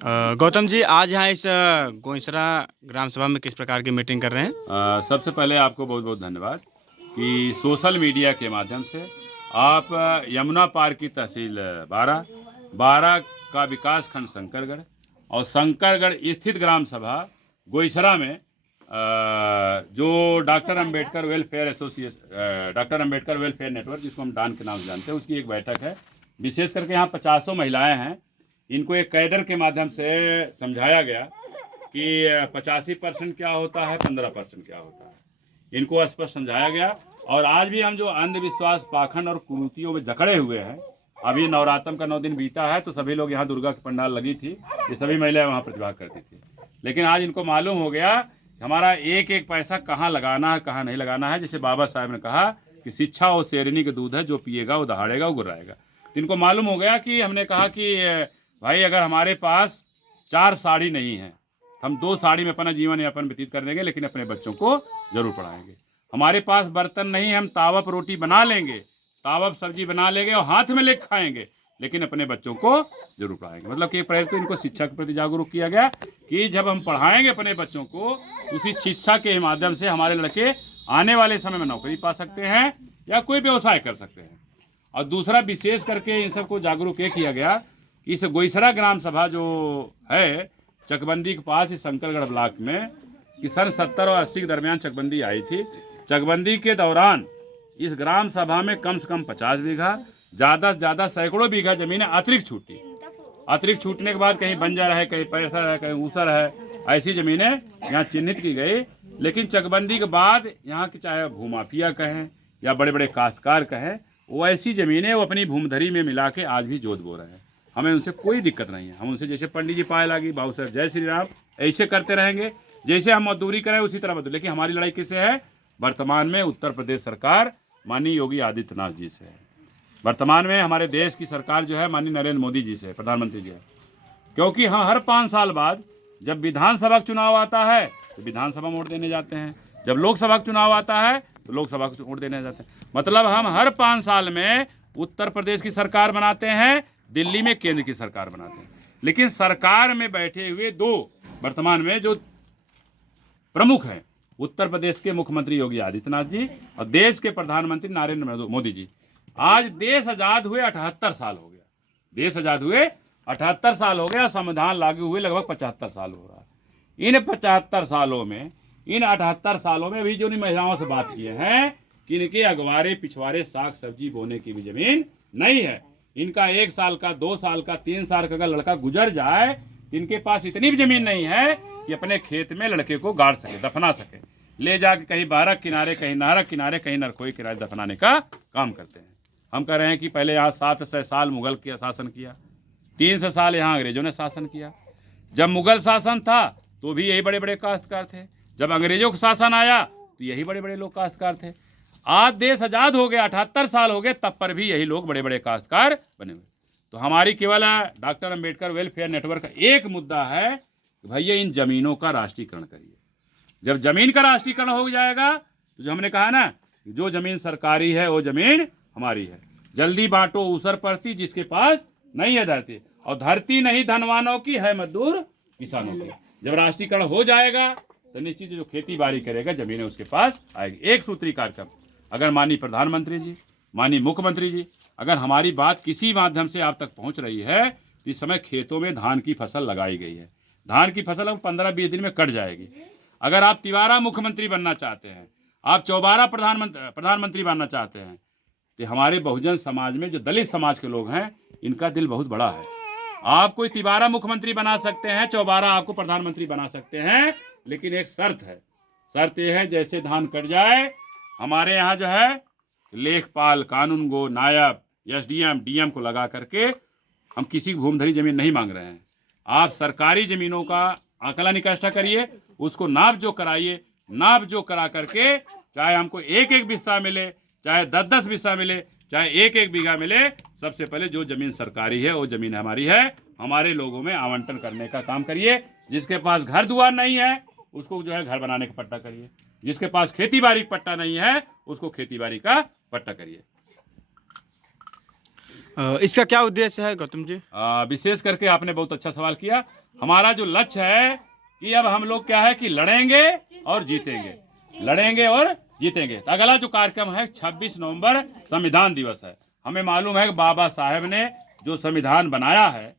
गौतम जी, आज यहाँ इस गोइसरा ग्राम सभा में किस प्रकार की मीटिंग कर रहे हैं? सबसे पहले आपको बहुत बहुत धन्यवाद कि सोशल मीडिया के माध्यम से आप यमुना पार की तहसील बारा बारा का विकास खंड शंकरगढ़ और शंकरगढ़ स्थित ग्राम सभा गोइसरा में जो doctor Ambedkar welfare association doctor Ambedkar welfare network, जिसको हम डान के नाम से जानते हैं, उसकी एक बैठक है। विशेष करके यहाँ 50 महिलाएं हैं। इनको एक कैडर के माध्यम से समझाया गया कि 85% क्या होता है, 15% क्या होता है। इनको स्पष्ट समझाया गया। और आज भी हम जो अंधविश्वास, पाखंड और कुरीतियों में जकड़े हुए हैं, अभी नवरात्र का 9 दिन बीता है तो सभी लोग यहाँ दुर्गा की पंडाल लगी थी, ये सभी महिलाएं वहाँ प्रतिभाग करती थी। लेकिन आज इनको मालूम हो गया कि हमारा एक एक पैसा कहाँ लगाना है, कहाँ नहीं लगाना है। जैसे बाबा साहब ने कहा कि शिक्षा वो शेरनी के दूध है, जो पिएगा वो दहाड़ेगा, वो गुर्राएगा। तो इनको मालूम हो गया कि हमने कहा कि भाई, अगर हमारे पास 4 साड़ी नहीं है, हम 2 साड़ी में अपना जीवन यापन व्यतीत कर देंगे, लेकिन अपने बच्चों को जरूर पढ़ाएंगे। हमारे पास बर्तन नहीं है, हम तावप रोटी बना लेंगे, तावप सब्जी बना लेंगे और हाथ में लेकर खाएंगे, लेकिन अपने बच्चों को जरूर पढ़ाएंगे। मतलब कि पहले तो इनको शिक्षा के प्रति जागरूक किया गया कि जब हम पढ़ाएंगे अपने बच्चों को, उसी शिक्षा के माध्यम से हमारे लड़के आने वाले समय में नौकरी पा सकते हैं या कोई व्यवसाय कर सकते हैं। और दूसरा, विशेष करके इन सबको जागरूक ये किया गया कि इस गोइसरा ग्राम सभा जो है चकबंदी के पास, इस शंकरगढ़ ब्लॉक में, कि सन 70 और 80 के दरमियान चकबंदी आई थी। चकबंदी के दौरान इस ग्राम सभा में कम से कम 50 बीघा, ज़्यादा से ज़्यादा सैकड़ों बीघा जमीनें अतिरिक्त छूटी। अतिरिक्त छूटने के बाद कहीं बंजर है, कहीं पैसा है, कहीं ऊसर है, ऐसी ज़मीनें यहाँ चिन्हित की गई। लेकिन चकबंदी के बाद यहाँ की, चाहे भूमाफिया कहें या बड़े बड़े काश्तकार कहें, वो ऐसी ज़मीनें वो अपनी भूमधरी में मिला के आज भी जोत बो रहे हैं। हमें उनसे कोई दिक्कत नहीं है। हम उनसे, जैसे पंडित जी पाए लागी, बाबू साहब जय श्री राम, ऐसे करते रहेंगे। जैसे हम मजदूरी करें उसी तरह मजदूरी। लेकिन हमारी लड़ाई किससे है? वर्तमान में उत्तर प्रदेश सरकार माननीय योगी आदित्यनाथ जी से है। वर्तमान में हमारे देश की सरकार जो है माननीय नरेंद्र मोदी जी से, प्रधानमंत्री जी है। क्योंकि हम हर 5 साल बाद जब विधानसभा का चुनाव आता है तो विधानसभा में वोट देने जाते हैं, जब लोकसभा का चुनाव आता है तो लोकसभा को वोट देने जाते हैं। मतलब हम हर 5 साल में उत्तर प्रदेश की सरकार बनाते हैं, दिल्ली में केंद्र की सरकार बनाते हैं। लेकिन सरकार में बैठे हुए 2 वर्तमान में जो प्रमुख हैं, उत्तर प्रदेश के मुख्यमंत्री योगी आदित्यनाथ जी और देश के प्रधानमंत्री नरेंद्र मोदी जी। आज देश आज़ाद हुए 78 साल हो गया। देश आज़ाद हुए 78 साल हो गया, संविधान लागू हुए लगभग 75 साल हो रहा है। इन 75 सालों में, इन 78 सालों में भी जो महिलाओं से बात किए हैं कि इनके अगवारे पिछवाड़े साग सब्जी बोने की भी जमीन नहीं है। इनका 1 साल का, 2 साल का, 3 साल का अगर लड़का गुजर जाए, इनके पास इतनी भी जमीन नहीं है कि अपने खेत में लड़के को गाड़ सके, दफना सके। ले जाके कहीं बारक किनारे, कहीं नारक किनारे, कहीं नरकोई किनारे दफनाने का काम करते हैं। हम कह रहे हैं कि पहले यहाँ 700 साल मुगल के शासन किया, 300 साल यहाँ अंग्रेजों ने शासन किया। जब मुगल शासन था तो भी यही बड़े बड़े काश्तकार थे, जब अंग्रेजों का शासन आया तो यही बड़े बड़े लोग काश्तकार थे। आज देश आज़ाद हो गया, 78 साल हो गए, तब पर भी यही लोग बड़े बड़े काश्तकार बने हुए। तो हमारी केवल डॉक्टर अंबेडकर वेलफेयर नेटवर्क का एक मुद्दा है कि भैया इन जमीनों का राष्ट्रीयकरण करिए। जब जमीन का राष्ट्रीयकरण हो जाएगा तो जो हमने कहा ना, जो जमीन सरकारी है वो जमीन हमारी है। जल्दी बांटो ऊसर परती, जिसके पास नहीं है धरती, और धरती नहीं धनवानों की है, मजदूर किसानों की। जब राष्ट्रीयकरण हो जाएगा तो निश्चित जो खेती बाड़ी करेगा जमीनें उसके पास आएगी। एक सूत्री कार्यक्रम अगर माननीय प्रधानमंत्री जी, माननीय मुख्यमंत्री जी, अगर हमारी बात किसी माध्यम से आप तक पहुंच रही है, तो इस समय खेतों में धान की फसल लगाई गई है। धान की फसल अब 15-20 दिन में कट जाएगी। अगर आप तिवारा मुख्यमंत्री बनना चाहते हैं, आप चौबारा प्रधानमंत्री बनना चाहते हैं, तो हमारे बहुजन समाज में जो दलित समाज के लोग हैं, इनका दिल बहुत बड़ा है। आप कोई तिवारा मुख्यमंत्री बना सकते हैं, चौबारा आपको प्रधानमंत्री बना सकते हैं, लेकिन एक शर्त है। शर्त यह है, जैसे धान कट जाए, हमारे यहाँ जो है लेखपाल, कानून गो, नायब, एसडीएम, डीएम को लगा करके हम किसी भूमधरी जमीन नहीं मांग रहे हैं। आप सरकारी जमीनों का आकलन इकट्ठा करिए, उसको नाप जो कराइए, नाप जो करा करके चाहे हमको 1-1 बिस्सा मिले, चाहे 10-10 बिस्सा मिले, चाहे 1-1 बीघा मिले, सबसे पहले जो जमीन सरकारी है वो जमीन हमारी है, हमारे लोगों में आवंटन करने का काम करिए। जिसके पास घर दुआर नहीं है उसको जो है घर बनाने का पट्टा करिए, जिसके पास खेती बाड़ी का पट्टा नहीं है उसको खेती बाड़ी का पट्टा करिए। इसका क्या उद्देश्य है गौतम जी? विशेष करके आपने बहुत अच्छा सवाल किया। हमारा जो लक्ष्य है कि अब हम लोग क्या है कि लड़ेंगे और जीतेंगे, लड़ेंगे और जीतेंगे। तो अगला जो कार्यक्रम है 26 नवंबर संविधान दिवस है। हमें मालूम है कि बाबा साहेब ने जो संविधान बनाया है,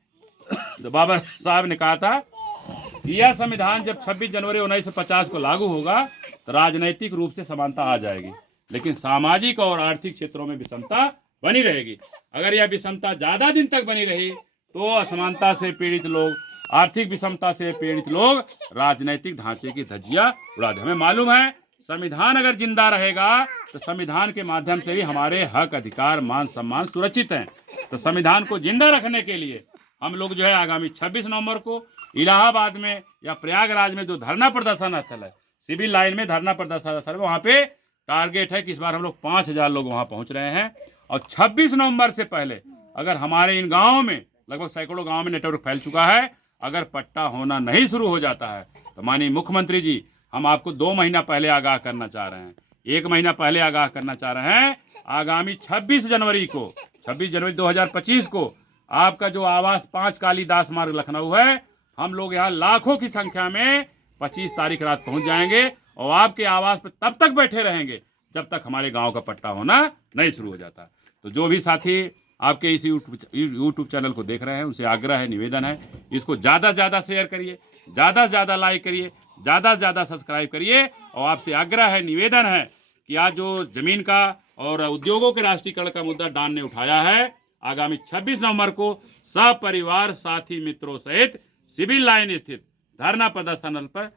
तो बाबा साहब ने कहा था कि यह संविधान जब 26 जनवरी 1950 को लागू होगा तो राजनैतिक रूप से समानता आ जाएगी, लेकिन सामाजिक और आर्थिक क्षेत्रों में विषमता बनी रहेगी। अगर यह विषमता ज़्यादा दिन तक बनी रही तो असमानता से पीड़ित लोग, आर्थिक विषमता से पीड़ित लोग राजनैतिक ढांचे की धज्जियां उड़ा दें। हमें मालूम है संविधान अगर जिंदा रहेगा तो संविधान के माध्यम से भी हमारे हक, अधिकार, मान सम्मान सुरक्षित हैं। तो संविधान को जिंदा रखने के लिए हम लोग जो है आगामी 26 नवंबर को इलाहाबाद में या प्रयागराज में जो धरना प्रदर्शन स्थल है, सिविल लाइन में धरना प्रदर्शन स्थल है, वहाँ पे टारगेट है कि इस बार हम लोग 5000 लोग वहाँ पहुँच रहे हैं। और 26 नवंबर से पहले अगर हमारे इन गाँवों में, लगभग सैकड़ों गाँव में नेटवर्क फैल चुका है, अगर पट्टा होना नहीं शुरू हो जाता है तो माननीय मुख्यमंत्री जी, हम आपको 2 महीना पहले आगाह करना चाह रहे हैं, 1 महीना पहले आगाह करना चाह रहे हैं। आगामी 26 जनवरी को, 26 जनवरी 2025 को आपका जो आवास 5 कालीदास मार्ग लखनऊ है, हम लोग यहाँ लाखों की संख्या में 25 तारीख रात पहुँच जाएंगे और आपके आवास पर तब तक बैठे रहेंगे जब तक हमारे गाँव का पट्टा होना नहीं शुरू हो जाता। तो जो भी साथी आपके इस यूट्यूब चैनल को देख रहे हैं, उनसे आग्रह है, निवेदन है, इसको ज़्यादा से ज़्यादा शेयर करिए, ज़्यादा से ज़्यादा लाइक करिए, ज़्यादा से ज़्यादा सब्सक्राइब करिए। और आपसे आग्रह है, निवेदन है कि आज जो ज़मीन का और उद्योगों के राष्ट्रीयकरण का मुद्दा डॉन ने उठाया है, आगामी 26 नवंबर को सपरिवार साथी मित्रों सहित सिविल लाइन स्थित धरना प्रदर्शन पर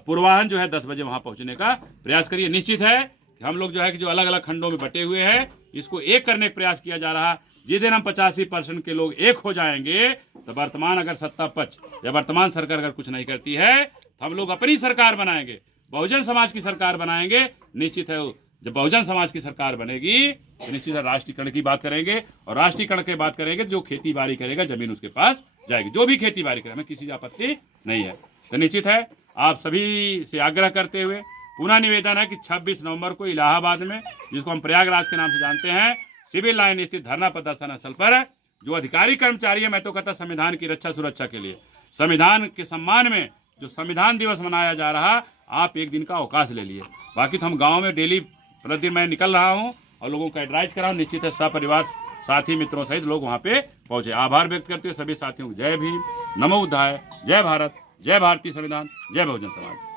पूर्वाह्न जो है 10 बजे वहाँ पहुँचने का प्रयास करिए। निश्चित है कि हम लोग जो है कि जो अलग अलग खंडों में बटे हुए हैं, इसको एक करने का प्रयास किया जा रहा है। जिस दिन हम 85% के लोग एक हो जाएंगे तो वर्तमान अगर सत्ता पक्ष या वर्तमान सरकार अगर कुछ नहीं करती है तो हम लोग अपनी सरकार बनाएंगे, बहुजन समाज की सरकार बनाएंगे। निश्चित है जब बहुजन समाज की सरकार बनेगी तो निश्चित है राष्ट्रीयकरण की बात करेंगे, और राष्ट्रीयकरण की बात करेंगे जो खेती बाड़ी करेगा जमीन उसके पास जाएगी, जो भी खेती बाड़ी करे, हमें किसी की आपत्ति नहीं है। तो निश्चित है आप सभी से आग्रह करते हुए पुनः निवेदन है कि 26 नवंबर को इलाहाबाद में, जिसको हम प्रयागराज के नाम से जानते हैं, सिविल लाइन स्थित धरना प्रदर्शन स्थल पर जो अधिकारी कर्मचारी है, मैं तो कहता संविधान की रक्षा सुरक्षा के लिए, संविधान के सम्मान में जो संविधान दिवस मनाया जा रहा, आप एक दिन का अवकाश ले लिए। बाकी तो हम गाँव में डेली प्रतिदिन मैं निकल रहा हूँ और लोगों का एडवाइज कर रहा हूँ। निश्चित है सपरिवार साथी मित्रों सहित लोग वहाँ पे पहुँचे। आभार व्यक्त करते हुए सभी साथियों को जय भीम, नमो बुद्धाय, जय भारत, जय भारतीय संविधान, जय बहुजन समाज।